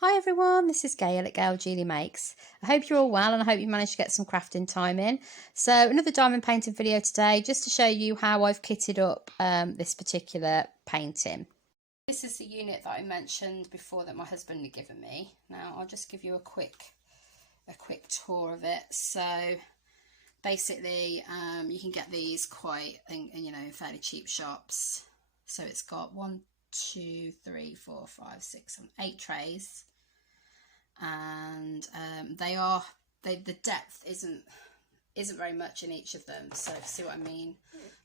Hi everyone, this is Gail at Gail Julie Makes. I hope you're all well and I hope you managed to get some crafting time in. So another diamond painting video today just to show you how I've kitted up this particular painting. This is the unit that I mentioned before that my husband had given me. Now I'll just give you a quick tour of it. So basically you can get these quite in fairly cheap shops. So it's got 1, 2, 3, 4, 5, 6, 7, 8 trays. And the depth isn't very much in each of them, so see what I mean.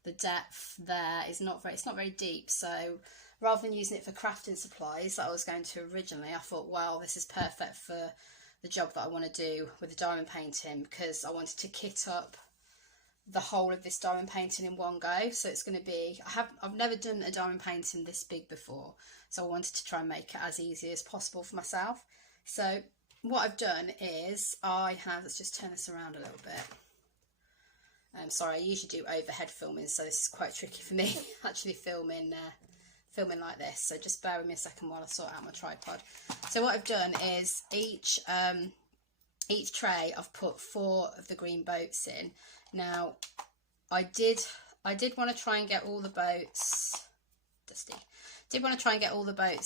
The depth there is it's not very deep, so rather than using it for crafting supplies that I was going to originally, I thought, well, this is perfect for the job that I want to do with the diamond painting, because I wanted to kit up the whole of this diamond painting in one go. So it's going to be, I've never done a diamond painting this big before, so I wanted to try and make it as easy as possible for myself. So what I've done is let's just turn this around a little bit. Sorry, I usually do overhead filming, so this is quite tricky for me actually filming like this. So just bear with me a second while I sort out my tripod. So what I've done is each tray I've put 4 of the green boats in. Now I did want to try and get all the boats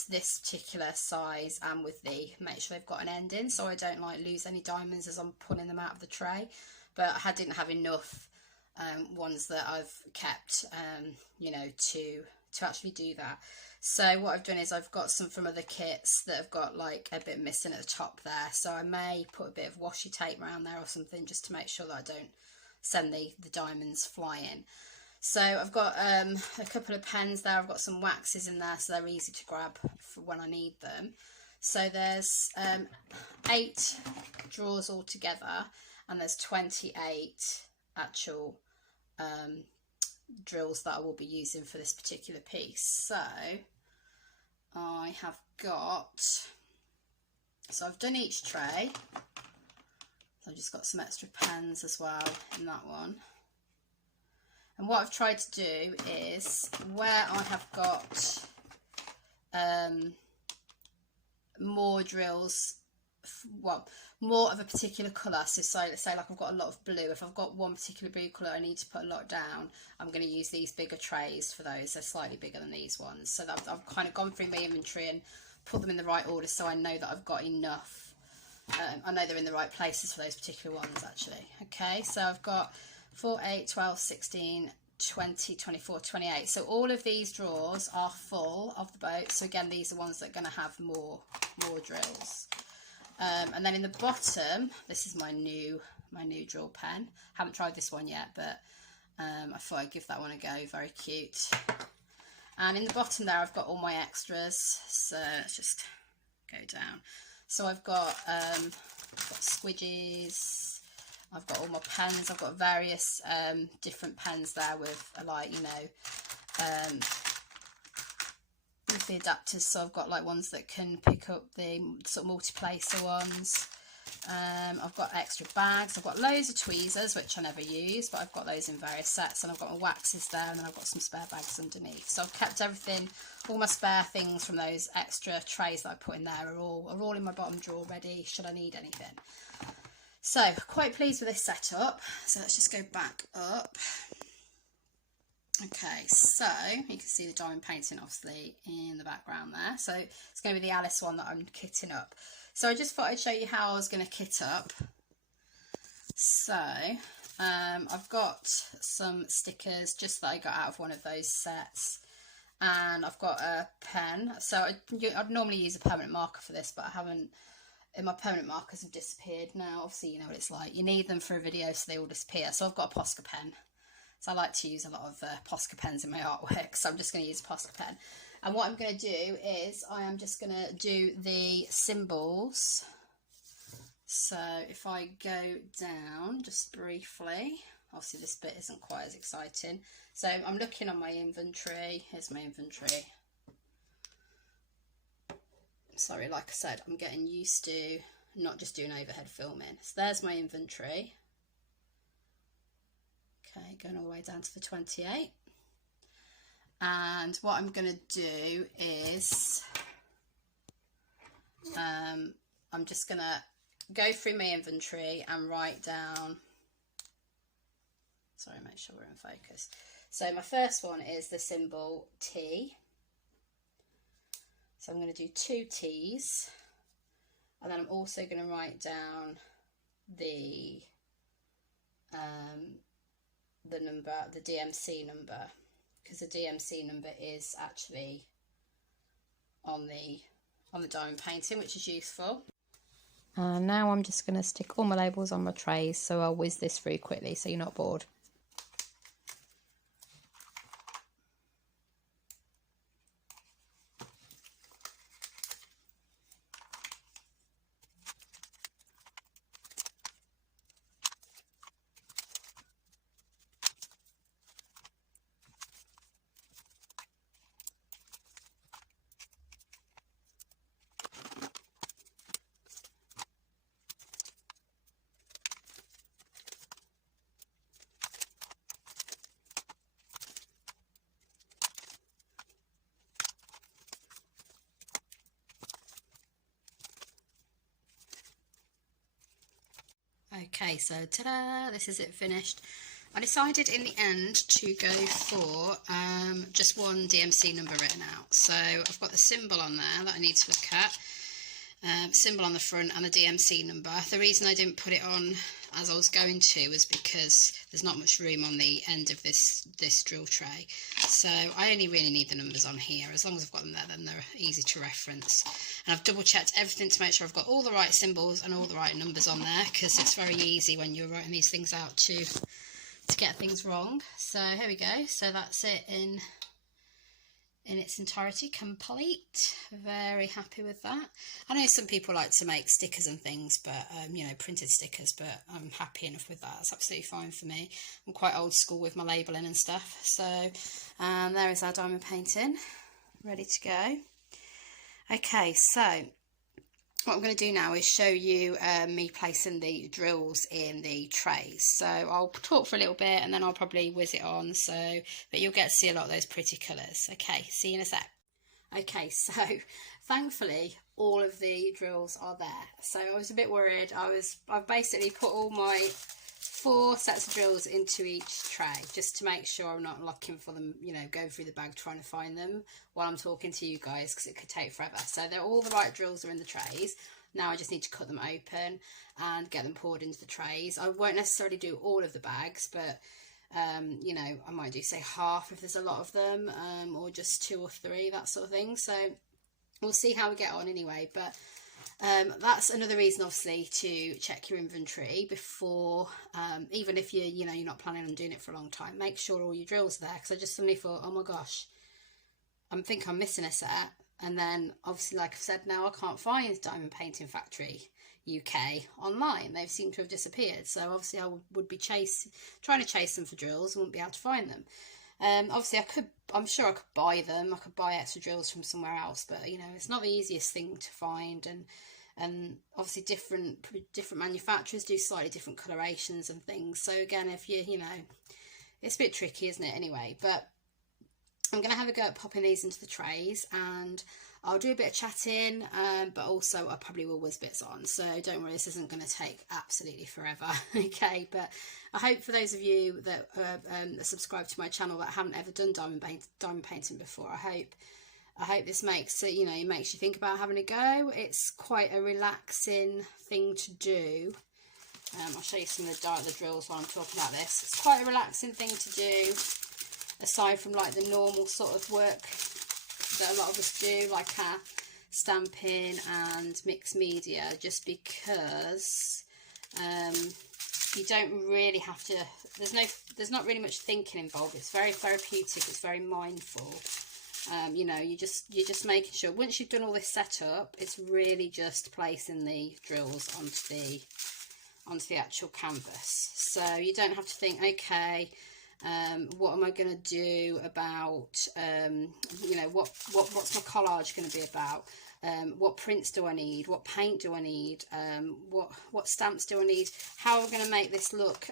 this particular size and with make sure they've got an ending, so I don't lose any diamonds as I'm pulling them out of the tray. But I didn't have enough ones that I've kept to actually do that. So what I've done is I've got some from other kits that have got like a bit missing at the top there, so I may put a bit of washi tape around there or something just to make sure that I don't send the diamonds flying. So I've got a couple of pens there. I've got some waxes in there, so they're easy to grab for when I need them. So there's 8 drawers altogether, and there's 28 actual drills that I will be using for this particular piece. So I've done each tray. So I've just got some extra pens as well in that one. And what I've tried to do is, where I have got more drills, well, more of a particular colour, so let's say like I've got a lot of blue, if I've got one particular blue colour I need to put a lot down, I'm going to use these bigger trays for those. They're slightly bigger than these ones, so that I've kind of gone through my inventory and put them in the right order, so I know that I've got enough. I know they're in the right places for those particular ones actually. Okay, so I've got 4, 8, 12, 16, 20, 24, 28. So all of these drawers are full of the boats. So again, these are ones that are going to have more drills. And then in the bottom, this is my new drill pen. Haven't tried this one yet, but I thought I'd give that one a go. Very cute. And in the bottom there, I've got all my extras. So let's just go down. So I've got squidges. I've got all my pens. I've got various different pens there with with the adapters. So I've got like ones that can pick up the sort of multi-placer ones. I've got extra bags. I've got loads of tweezers, which I never use, but I've got those in various sets. And I've got my waxes there, and then I've got some spare bags underneath. So I've kept everything, all my spare things from those extra trays that I put in there are all in my bottom drawer ready should I need anything. So quite pleased with this setup. So let's just go back up. Okay, so you can see the diamond painting obviously in the background there. So it's going to be the Alice one that I'm kitting up. So I just thought I'd show you how I was going to kit up. So I've got some stickers just that I got out of one of those sets. And I've got a pen. So I'd normally use a permanent marker for this, but I haven't. My permanent markers have disappeared now. Obviously, you know what it's like. You need them for a video, so they all disappear. So I've got a Posca pen. So I like to use a lot of Posca pens in my artwork. So I'm just going to use a Posca pen. And what I'm going to do is I am just going to do the symbols. So if I go down just briefly, obviously this bit isn't quite as exciting. So I'm looking on my inventory. Here's my inventory. Sorry, like I said, I'm getting used to not just doing overhead filming. So there's my inventory. Okay, going all the way down to the 28. And what I'm going to do is I'm just going to go through my inventory and write down, sorry, make sure we're in focus. So my first one is the symbol T. So I'm going to do 2 T's, and then I'm also going to write down the number, the DMC number, because the DMC number is actually on the diamond painting, which is useful. And now I'm just going to stick all my labels on my trays, so I'll whiz this through quickly so you're not bored. Okay, so ta-da, this is it finished. I decided in the end to go for just one DMC number written out. So I've got the symbol on there that I need to look at, symbol on the front and the DMC number. The reason I didn't put it on as I was going to was because there's not much room on the end of this drill tray. So I only really need the numbers on here. As long as I've got them there, then they're easy to reference. And I've double checked everything to make sure I've got all the right symbols and all the right numbers on there, because it's very easy when you're writing these things out to get things wrong. So here we go. So that's it in its entirety, complete. Very happy with that. I know some people like to make stickers and things, but you know, printed stickers, but I'm happy enough with that. It's absolutely fine for me. I'm quite old school with my labelling and stuff. So there is our diamond painting ready to go. Okay, so what I'm going to do now is show you me placing the drills in the trays. So I'll talk for a little bit and then I'll probably whiz it on, but you'll get to see a lot of those pretty colours. Okay, see you in a sec. Okay, so thankfully all of the drills are there. So I was a bit worried. I've basically put all my 4 sets of drills into each tray just to make sure I'm not looking for them, you know, going through the bag trying to find them while I'm talking to you guys, because it could take forever. So they're all the right drills are in the trays. Now I just need to cut them open and get them poured into the trays. I won't necessarily do all of the bags, but you know, I might do say half if there's a lot of them, or just 2 or 3, that sort of thing. So we'll see how we get on anyway. But that's another reason, obviously, to check your inventory before, even if you're not planning on doing it for a long time. Make sure all your drills are there, because I just suddenly thought, oh my gosh, I think I'm missing a set. And then obviously, like I've said, now I can't find Diamond Painting Factory UK online. They've seemed to have disappeared. So obviously I would be trying to chase them for drills and wouldn't be able to find them. Obviously I'm sure I could buy them. I could buy extra drills from somewhere else, but you know, it's not the easiest thing to find. And obviously different manufacturers do slightly different colorations and things. So again, if you know, it's a bit tricky, isn't it? Anyway, but I'm going to have a go at popping these into the trays, and I'll do a bit of chatting, but also I probably will whiz bits on, so don't worry, this isn't going to take absolutely forever. Okay, but I hope for those of you that are subscribed to my channel that haven't ever done diamond painting before, I hope this makes it, you know, it makes you think about having a go. It's quite a relaxing thing to do. I'll show you some of the drills while I'm talking about this. It's quite a relaxing thing to do, aside from like the normal sort of work that a lot of us do, like our stamping and mixed media, just because you don't really have to, there's not really much thinking involved. It's very therapeutic, it's very mindful. You know, you're just making sure once you've done all this setup, it's really just placing the drills onto the actual canvas. So you don't have to think, okay, what am I going to do about, you know, what's my collage going to be about? What prints do I need? What paint do I need? What stamps do I need? How am I going to make this look,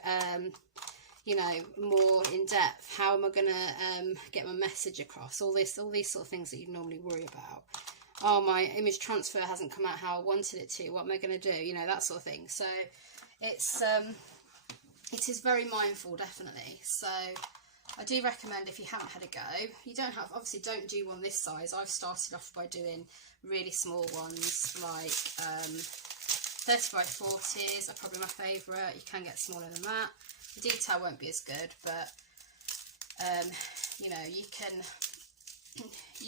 you know, more in depth? How am I going to get my message across? All these sort of things that you normally worry about. oh, my image transfer hasn't come out how I wanted it to, what am I going to do, you know, that sort of thing. So it's it is very mindful, definitely. So I do recommend, if you haven't had a go, you don't have, obviously don't do one this size. I've started off by doing really small ones, like 30 by 40s are probably my favourite. You can get smaller than that. The detail won't be as good, but you know, you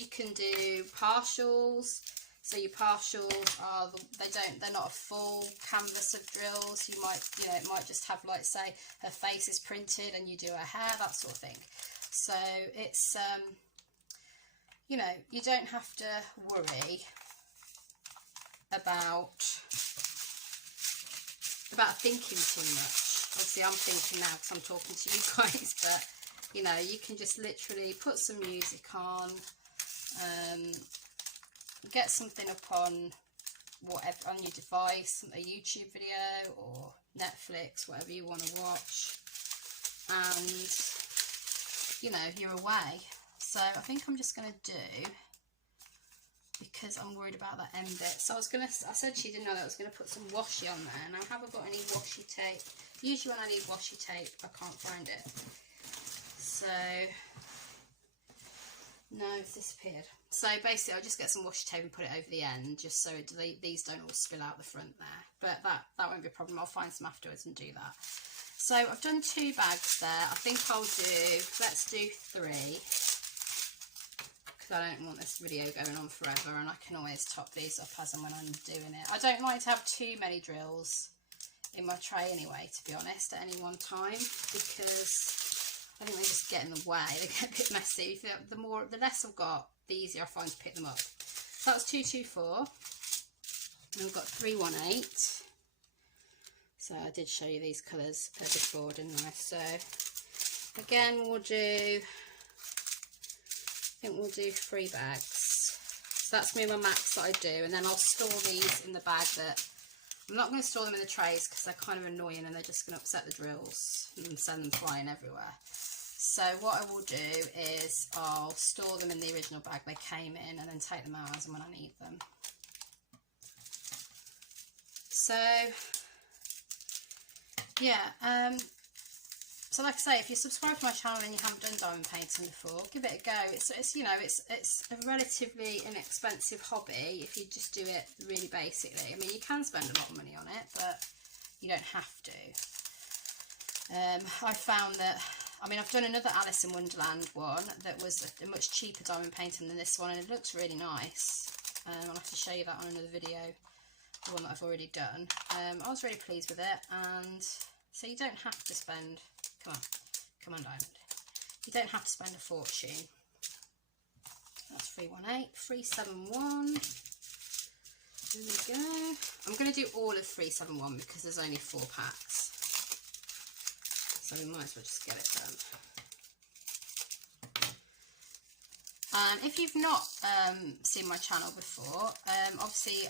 can do partials. So your partials are they're not a full canvas of drills. You might, you know, it might just have, like, say her face is printed and you do her hair, that sort of thing. So it's you know, you don't have to worry about thinking too much. Obviously I'm thinking now because I'm talking to you guys, but you know, you can just literally put some music on, get something up on whatever, on your device, a YouTube video or Netflix, whatever you want to watch, and you know, you're away. So I think I'm just going to do, because I'm worried about that end bit. So I said she didn't know that I was going to put some washi on there, and I haven't got any washi tape. Usually when I need washi tape, I can't find it. So, no, it's disappeared. So basically I'll just get some washi tape and put it over the end, just so these don't all spill out the front there. But that won't be a problem. I'll find some afterwards and do that. So I've done 2 bags there. I think I'll do, let's do 3. Because I don't want this video going on forever, and I can always top these up as and when I'm doing it. I don't like to have too many drills in my tray anyway, to be honest, at any one time, because I think they just get in the way. They get a bit messy. The less I've got, the easier I find to pick them up. So that's 224. And we've got 318. So I did show you these colours before, didn't I? So again, we'll do, I think we'll do 3 bags. So that's me and my max that I do, and then I'll store these in the bag. That I'm not going to store them in the trays because they're kind of annoying and they're just going to upset the drills and send them flying everywhere. So what I will do is I'll store them in the original bag they came in, and then take them out as and when I need them. So yeah, so like I say, if you subscribe to my channel and you haven't done diamond painting before, give it a go. It's you know, it's a relatively inexpensive hobby if you just do it really basically. I mean, you can spend a lot of money on it, but you don't have to. I found that, I mean, I've done another Alice in Wonderland one that was a much cheaper diamond painting than this one, and it looks really nice. I'll have to show you that on another video, the one that I've already done. I was really pleased with it, and so you don't have to spend, come on diamond, you don't have to spend a fortune. That's 318, 371, there we go. I'm going to do all of 371 because there's only 4 packs, so we might as well just get it done. And if you've not seen my channel before, obviously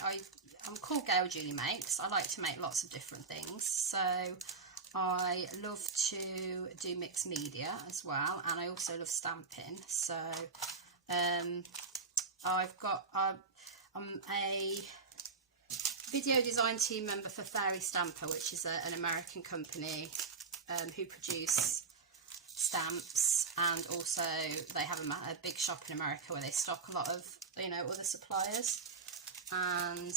I'm called Gail Julie Makes. I like to make lots of different things, so I love to do mixed media as well, and I also love stamping. So I'm a video design team member for Fairy Stamper, which is an American company who produce stamps, and also they have a big shop in America where they stock a lot of, you know, other suppliers. And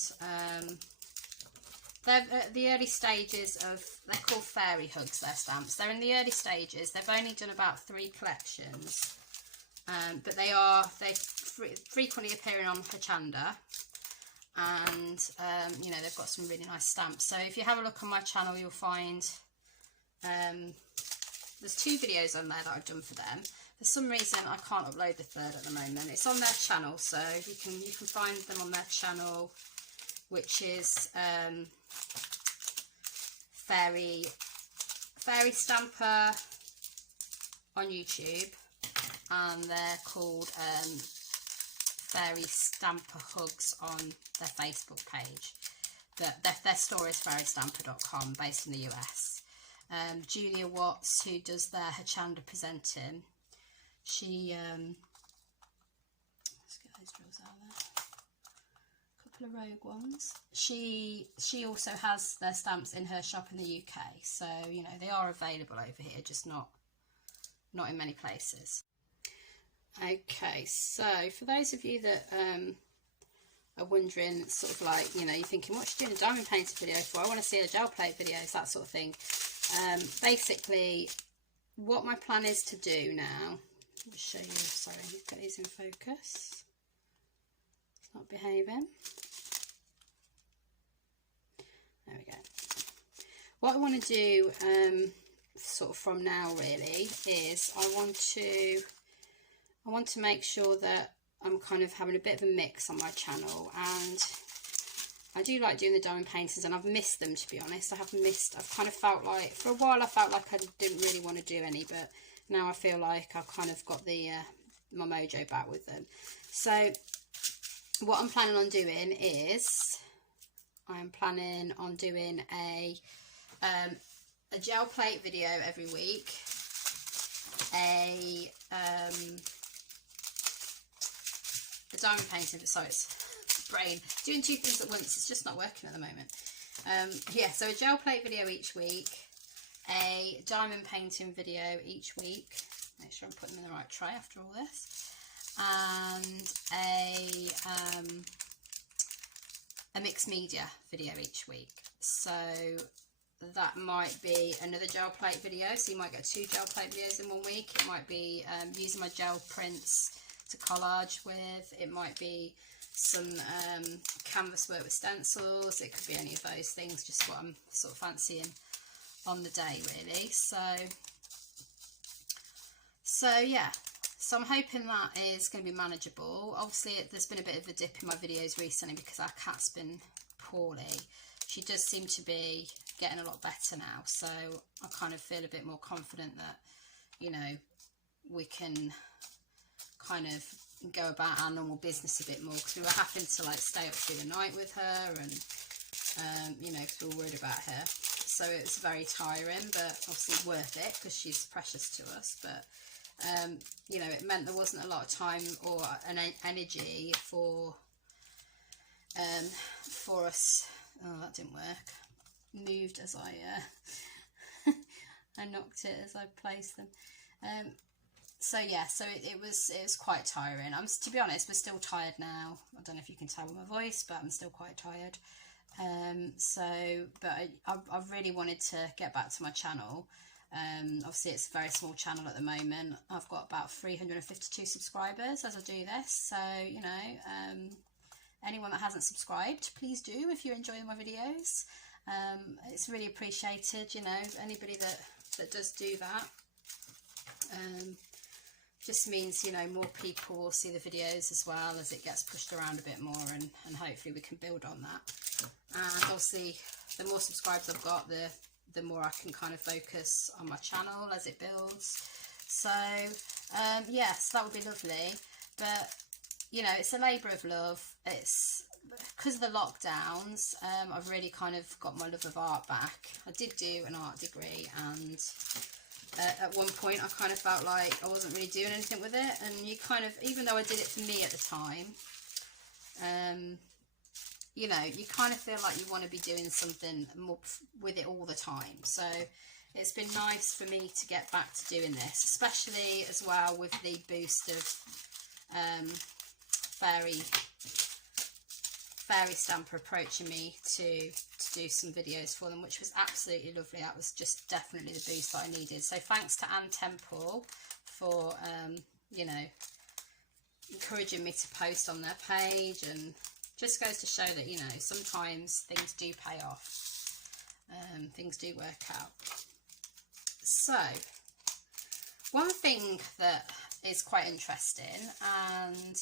they're at the early stages of, they're called Fairy Hugs, their stamps. They're in the early stages. They've only done about 3 collections, but they frequently appearing on Hochanda, and you know, they've got some really nice stamps. So if you have a look on my channel, you'll find there's 2 videos on there that I've done for them. For some reason I can't upload the 3rd at the moment. It's on their channel, so you can find them on their channel, which is Fairy Stamper on YouTube, and they're called Fairy Stamper Hugs on their Facebook page. Their store is fairystamper.com, based in the US. Julia Watts, who does their Hochanda presenting, she let's get those drills out of there. couple of Rogue ones. She also has their stamps in her shop in the UK, so you know they are available over here, just not in many places. Okay, so for those of you that are wondering, sort of like, you know, you're thinking, what's she doing a diamond painting video for? I want to see the gel plate videos, that sort of thing. Basically, what my plan is to do now, let me show you, sorry, get these in focus. It's not behaving. There we go. What I want to do, sort of from now really, is I want to make sure that I'm kind of having a bit of a mix on my channel, and I do like doing the diamond paintings, and I've missed them, to be honest. I've kind of felt like, for a while I felt like I didn't really want to do any, but now I feel like I've kind of got the my mojo back with them. So what I'm planning on doing is I'm planning on doing a gel plate video every week, a diamond painting, sorry, it's brain doing two things at once, it's just not working at the moment. Yeah, so a gel plate video each week, a diamond painting video each week, make sure I'm putting them in the right tray after all this, and a mixed media video each week. So that might be another gel plate video, so you might get 2 gel plate videos in 1 week. It might be using my gel prints to collage with, it might be some canvas work with stencils, it could be any of those things, just what I'm sort of fancying on the day really. So yeah, so I'm hoping that is going to be manageable. Obviously there's been a bit of a dip in my videos recently because our cat's been poorly. She does seem to be getting a lot better now, so I kind of feel a bit more confident that, you know, we can kind of go about our normal business a bit more, because we were having to like stay up through the night with her, and you know, because we were worried about her, so it was very tiring, but obviously worth it because she's precious to us. But you know, it meant there wasn't a lot of time or an energy for us. Oh, that didn't work. Moved as I I knocked it as I placed them. So yeah, so it was quite tiring. To be honest, we're still tired now. I don't know if you can tell with my voice, but I'm still quite tired. But I really wanted to get back to my channel. Obviously it's a very small channel at the moment. I've got about 352 subscribers as I do this, so you know, anyone that hasn't subscribed, please do if you're enjoying my videos. It's really appreciated, you know, anybody that does do that. Just means, you know, more people will see the videos as well as it gets pushed around a bit more, and hopefully we can build on that. And obviously the more subscribers I've got, the more I can kind of focus on my channel as it builds. So yes, that would be lovely. But you know, it's a labour of love. It's because of the lockdowns, I've really kind of got my love of art back. I did do an art degree, and at one point I kind of felt like I wasn't really doing anything with it, and you kind of, even though I did it for me at the time, you know, you kind of feel like you want to be doing something more with it all the time. So it's been nice for me to get back to doing this, especially as well with the boost of Fairy Stamper approaching me to do some videos for them, which was absolutely lovely. That was just definitely the boost that I needed. So thanks to Anne Temple for you know, encouraging me to post on their page, and just goes to show that, you know, sometimes things do pay off, things do work out. So one thing that is quite interesting, and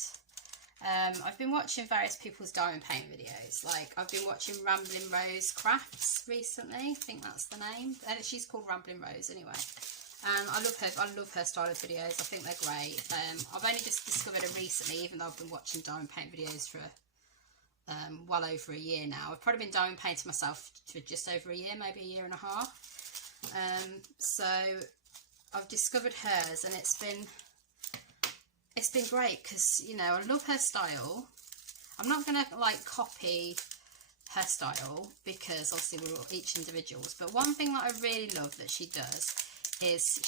I've been watching various people's diamond paint videos. Like I've been watching Rambling Rose Crafts recently, I think that's the name, and she's called Rambling Rose anyway. And I love her style of videos. I think they're great. I've only just discovered her recently, even though I've been watching diamond paint videos for well over a year now. I've probably been diamond painting myself for just over a year, maybe a year and a half. So I've discovered hers, and it's been great because, you know, I love her style. I'm not going to like copy her style because obviously we're all each individuals, but one thing that I really love that she does is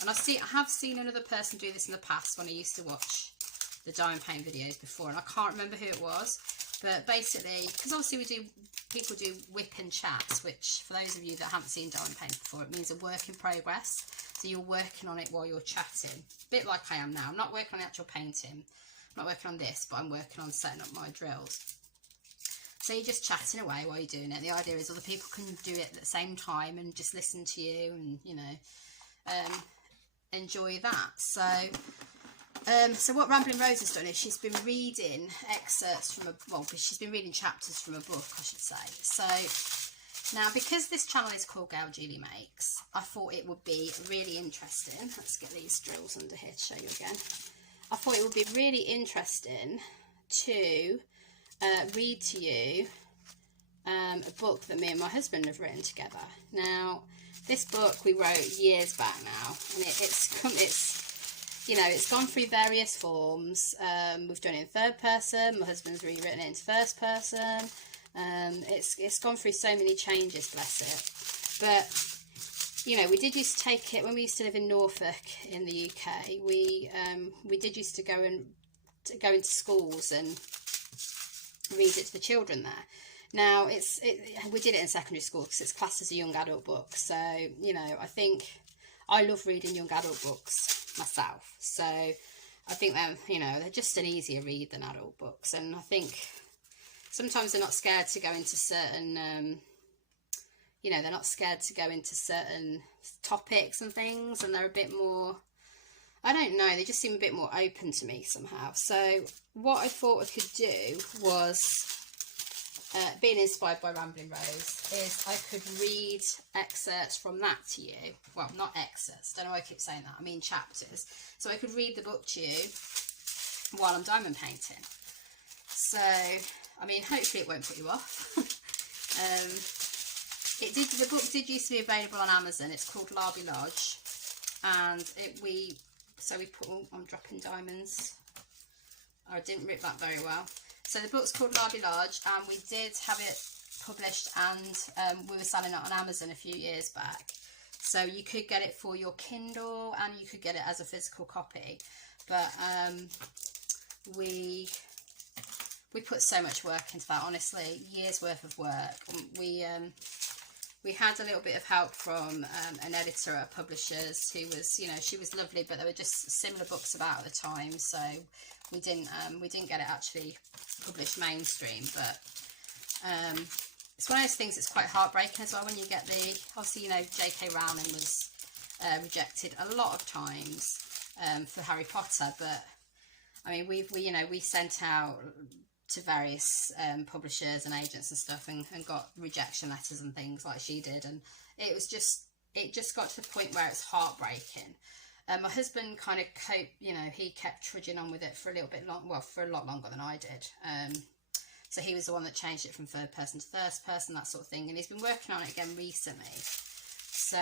and I have seen another person do this in the past when I used to watch the diamond paint videos before, and I can't remember who it was, but basically, because obviously people do whip and chats, which for those of you that haven't seen diamond paint before, it means a work in progress. So you're working on it while you're chatting, a bit like I am now. I'm not working on the actual painting, I'm not working on this, but I'm working on setting up my drills. So you're just chatting away while you're doing it. The idea is other people can do it at the same time and just listen to you and, you know, enjoy that. So so what Rambling Rose has done is she's been reading excerpts from she's been reading chapters from a book, I should say. So now, because this channel is called Gail Julie Makes, I thought it would be really interesting. Let's get these drills under here to show you again. I thought it would be really interesting to read to you a book that me and my husband have written together. Now, this book we wrote years back now, and it's gone through various forms. We've done it in third person. My husband's rewritten it into first person. It's gone through so many changes, bless it. But you know, we did used to take it when we used to live in Norfolk in the UK. We did used to go into schools and read it to the children there. Now we did it in secondary school because it's classed as a young adult book. So you know, I think I love reading young adult books myself. So I think that, you know, they're just an easier read than adult books, and I think sometimes they're not scared to go into certain you know, they're not scared to go into certain topics and things, and they're a bit more, I don't know, they just seem a bit more open to me somehow. So what I thought I could do was, being inspired by Rambling Rose, is I could read excerpts from that to you. Well, not excerpts, don't know why I keep saying that, I mean chapters. So I could read the book to you while I'm diamond painting. So, I mean, hopefully it won't put you off. The book did used to be available on Amazon. It's called Larby Lodge, and we put, I'm dropping diamonds. I didn't rip that very well. So the book's called Larby Lodge, and we did have it published, and we were selling it on Amazon a few years back. So you could get it for your Kindle, and you could get it as a physical copy. But we put so much work into that, honestly, years worth of work. We had a little bit of help from an editor at Publishers who was, you know, she was lovely, but there were just similar books about at the time, so we didn't get it actually published mainstream. But it's one of those things that's quite heartbreaking as well when you get the, obviously, you know, J.K. Rowling was rejected a lot of times for Harry Potter, but I mean, we sent out to various publishers and agents and stuff, and got rejection letters and things like she did, and it just got to the point where it's heartbreaking. My husband kind of coped, you know, he kept trudging on with it for a little bit for a lot longer than I did. So he was the one that changed it from third person to first person, that sort of thing, and he's been working on it again recently. So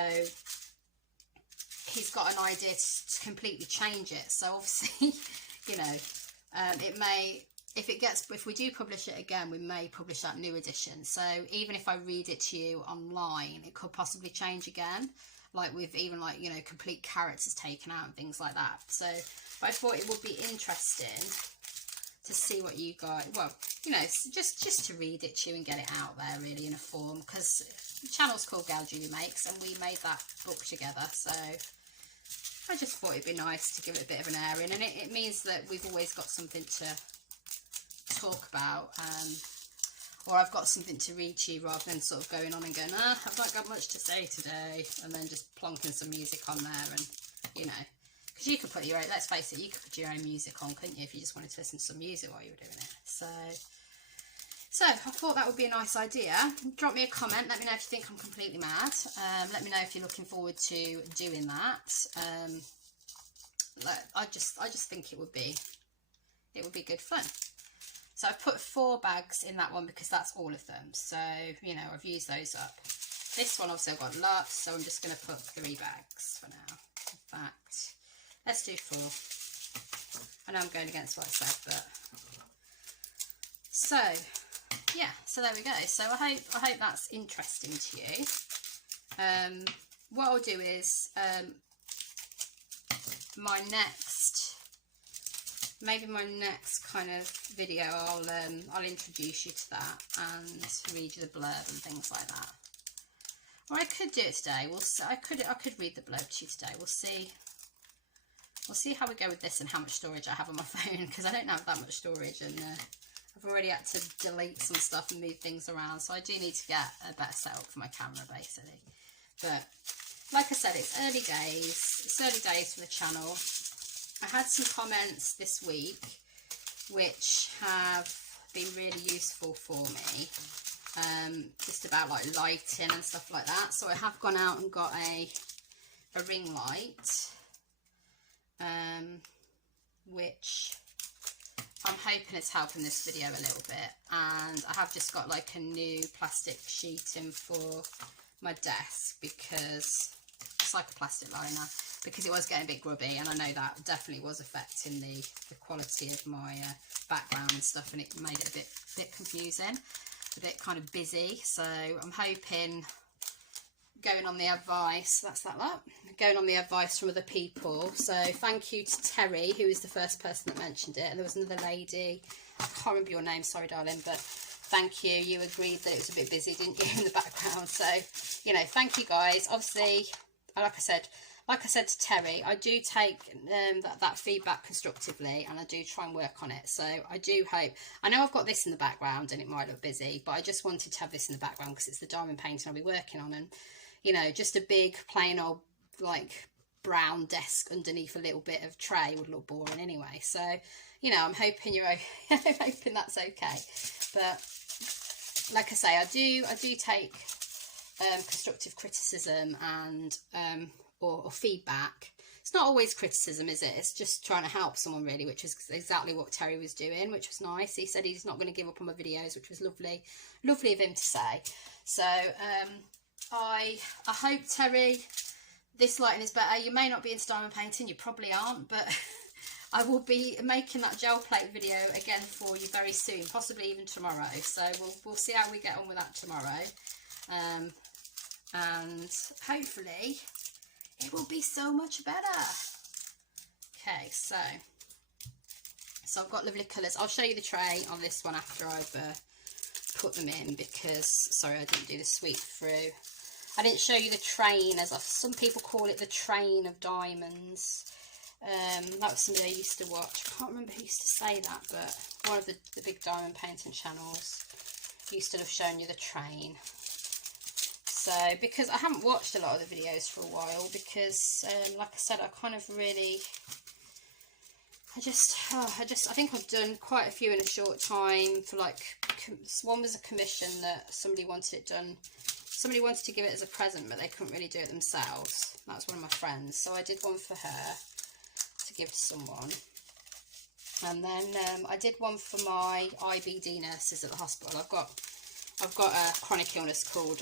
he's got an idea to completely change it. So obviously, you know, it may, if we do publish it again, we may publish that new edition. So even if I read it to you online, it could possibly change again, like with even, like, you know, complete characters taken out and things like that. So but I thought it would be interesting to see what you guys, well, you know, just to read it to you and get it out there really in a form, because the channel's called Gail Julie Makes, and we made that book together. So I just thought it'd be nice to give it a bit of an airing, and it means that we've always got something to talk about, or I've got something to read to you, rather than sort of going on and going, I've not got much to say today, and then just plonking some music on there. And, you know, because you could put your own, let's face it, you could put your own music on, couldn't you, if you just wanted to listen to some music while you were doing it. So I thought that would be a nice idea. Drop me a comment, let me know if you think I'm completely mad. Let me know if you're looking forward to doing that. I just think it would be good fun. So I've put 4 bags in that one because that's all of them. So, you know, I've used those up. This one obviously I've got lots, so I'm just going to put 3 bags for now. In fact, let's do 4. I know I'm going against what I said, but So yeah, so there we go. So I hope that's interesting to you. What I'll do is my next kind of video, I'll introduce you to that and read you the blurb and things like that. Or I could do it today. I could read the blurb to you today. We'll see how we go with this and how much storage I have on my phone, because I don't have that much storage, and I've already had to delete some stuff and move things around, so I do need to get a better setup for my camera basically. But like I said, it's early days. It's early days for the channel. I had some comments this week which have been really useful for me, just about like lighting and stuff like that. So I have gone out and got a ring light, which I'm hoping it's helping this video a little bit. And I have just got like a new plastic sheeting for my desk, because it's like a plastic liner, because it was getting a bit grubby, and I know that definitely was affecting the quality of my background and stuff, and it made it a bit confusing, a bit kind of busy. So I'm hoping, going on the advice, going on the advice from other people. So thank you to Terry, who is the first person that mentioned it, and there was another lady, I can't remember your name, sorry darling, but thank you. You agreed that it was a bit busy, didn't you, in the background? So, you know, thank you guys. Obviously, like I said to Terry, I do take that feedback constructively, and I do try and work on it. So I do hope, I know I've got this in the background and it might look busy, but I just wanted to have this in the background because it's the diamond painting I'll be working on. And, you know, just a big plain old like brown desk underneath a little bit of tray would look boring anyway. So, you know, I'm hoping I'm hoping that's okay. But like I say, I do take constructive criticism and or feedback. It's not always criticism, is it? It's just trying to help someone, really, which is exactly what Terry was doing, which was nice. He said he's not going to give up on my videos, which was lovely of him to say. So I hope, Terry, this lighting is better. You may not be into diamond painting, you probably aren't, but I will be making that gel plate video again for you very soon, possibly even tomorrow. So we'll see how we get on with that tomorrow, and hopefully it will be so much better. Okay, so I've got lovely colours. I'll show you the tray on this one after I've put them in, because sorry, I didn't do the sweep through. I didn't show you the train, as some people call it, the train of diamonds. That was somebody I used to watch. I can't remember who used to say that, but one of the big diamond painting channels used to have shown you the train. So, because I haven't watched a lot of the videos for a while, because like I said, I kind of really, I think I've done quite a few in a short time. For like, one was a commission that somebody wanted it done. Somebody wanted to give it as a present, but they couldn't really do it themselves. That was one of my friends, so I did one for her to give to someone. And then I did one for my IBD nurses at the hospital. I've got a chronic illness called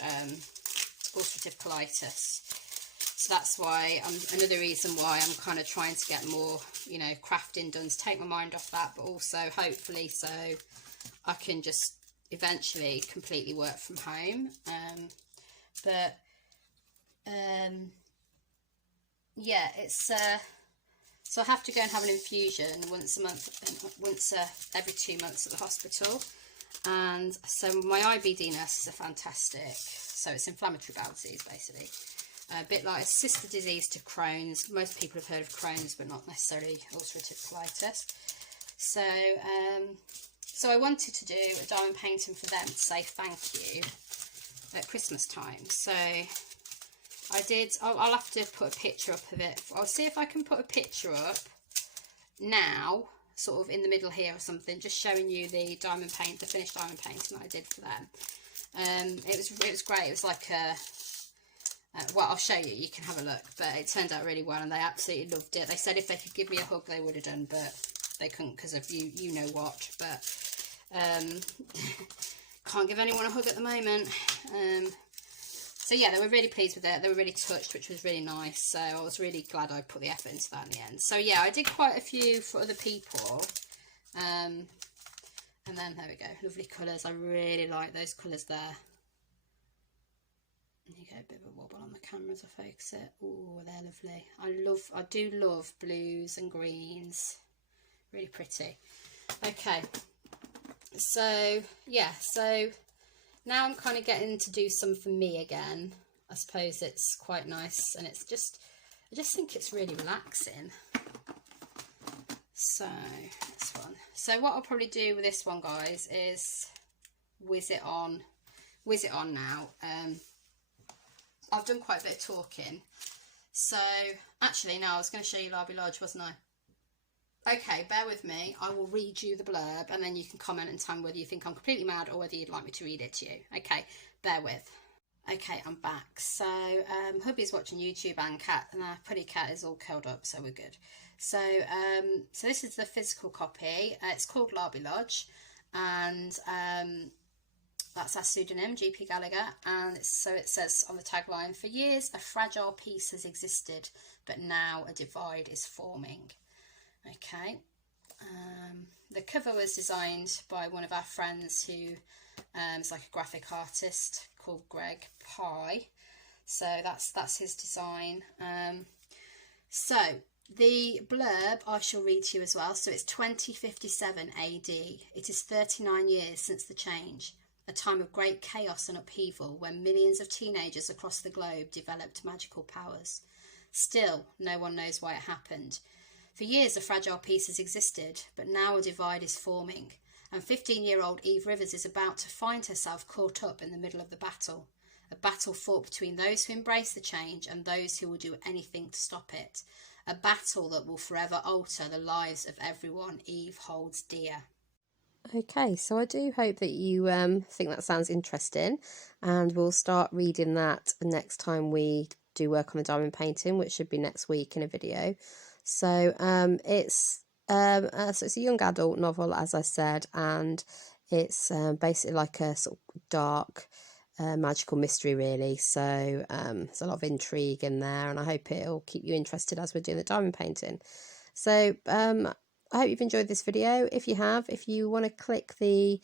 ulcerative colitis, so that's why another reason why I'm kind of trying to get more, you know, crafting done, to take my mind off that, but also hopefully so I can just eventually completely work from home. Yeah, it's so I have to go and have an infusion once a month, every 2 months at the hospital. And so my IBD nurses are fantastic. So it's inflammatory bowel disease, basically. A bit like a sister disease to Crohn's. Most people have heard of Crohn's, but not necessarily ulcerative colitis. So, so I wanted to do a diamond painting for them to say thank you at Christmas time. So I did. I'll have to put a picture up of it. I'll see if I can put a picture up now, sort of in the middle here or something, just showing you the diamond paint, the finished diamond painting that I did for them. It was great. It was like a well, I'll show you, you can have a look, but it turned out really well and they absolutely loved it. They said if they could give me a hug they would have done, but they couldn't because of you know what. But can't give anyone a hug at the moment. So yeah, they were really pleased with it. They were really touched, which was really nice. So I was really glad I put the effort into that in the end. So yeah, I did quite a few for other people. And then there we go, lovely colours. I really like those colours there. And you get a bit of a wobble on the camera as I focus it. Oh, they're lovely. I do love blues and greens. Really pretty. Okay, so yeah, so now I'm kind of getting to do some for me again. I suppose it's quite nice, and it's just, I just think it's really relaxing. So this one. So what I'll probably do with this one, guys, is whiz it on now. I've done quite a bit of talking. So actually, no, I was going to show you Larby Lodge, wasn't I? Okay, bear with me. I will read you the blurb, and then you can comment and tell me whether you think I'm completely mad or whether you'd like me to read it to you. Okay, bear with. Okay, I'm back. So hubby's watching YouTube, and our putty cat is all curled up, so we're good. So so this is the physical copy. It's called Larby Lodge, and that's our pseudonym, GP Gallagher. And so it says on the tagline, "For years a fragile peace has existed, but now a divide is forming." Okay, the cover was designed by one of our friends who is like a graphic artist called Greg Pye. So that's his design. So the blurb I shall read to you as well. So it's 2057 AD. It is 39 years since the change, a time of great chaos and upheaval when millions of teenagers across the globe developed magical powers. Still, no one knows why it happened. For years, a fragile peace has existed, but now a divide is forming, and 15-year-old Eve Rivers is about to find herself caught up in the middle of the battle. A battle fought between those who embrace the change and those who will do anything to stop it. A battle that will forever alter the lives of everyone Eve holds dear. Okay, so I do hope that you think that sounds interesting, and we'll start reading that next time we do work on the diamond painting, which should be next week in a video. So it's a young adult novel, as I said, and it's basically like a sort of dark magical mystery, really. So there's a lot of intrigue in there, and I hope it'll keep you interested as we're doing the diamond painting. So I hope you've enjoyed this video. If you have, if you want to click the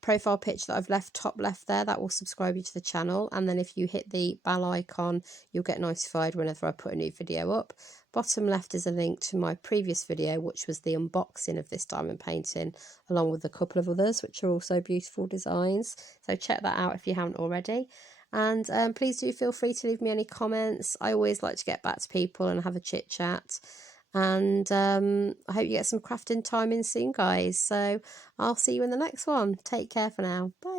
profile picture that I've left top left there, that will subscribe you to the channel, and then if you hit the bell icon, you'll get notified whenever I put a new video up. Bottom left is a link to my previous video, which was the unboxing of this diamond painting, along with a couple of others which are also beautiful designs, so check that out if you haven't already. And please do feel free to leave me any comments. I always like to get back to people and have a chit chat. And I hope you get some crafting time in soon, guys. So I'll see you in the next one. Take care for now. Bye.